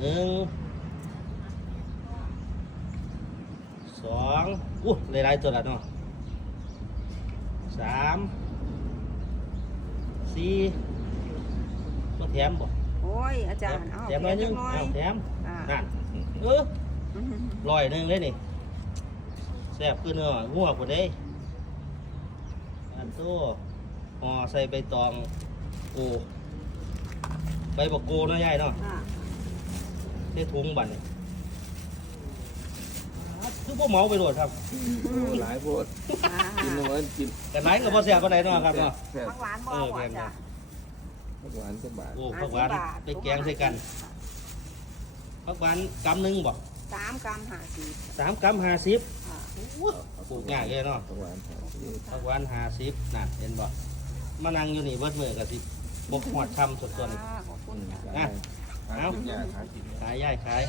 หนึ่งสองอู้หลายๆตัวละเนาะสามสี่มาแถมบ่ โอ้ยอาจารย์เอา แถมหน่อยนึง น้อย เอาแถม อ่า นั่นร้อยหนึ่งเลยนี่แซ่บขึ้นเนาะงัวกว่าเด้อันโตห่อใส่ใบตองโอ้ใบบักโกเนาะยายเนาะ อ่า เทถุงบัตรคือพวกเมาไปโดดครับ หลายโพดกินเหมือนกิน แต่ไหนก็พอเสียปานไหนเนาะครับเนาะ แซ่บ ผักหวานบ่บ่จ้ะ ผักหวานสักบาท โอ้ผักหวานไปแกงใส่กันผักหวานกำหนึ่งบ่ 3 กรัม50 3 กรัม 50 อ่า ปลูกง่ายเลยเนาะ ผักหวานหาซื้อ ผักหวาน50น่ะเห็นบ่มานั่งอยู่นี่เบิดมื้อก็สิบ่หอดคำสดๆนี่ ขอบคุณค่ะ ได้หากินยากหากิน ขายย่ายขาย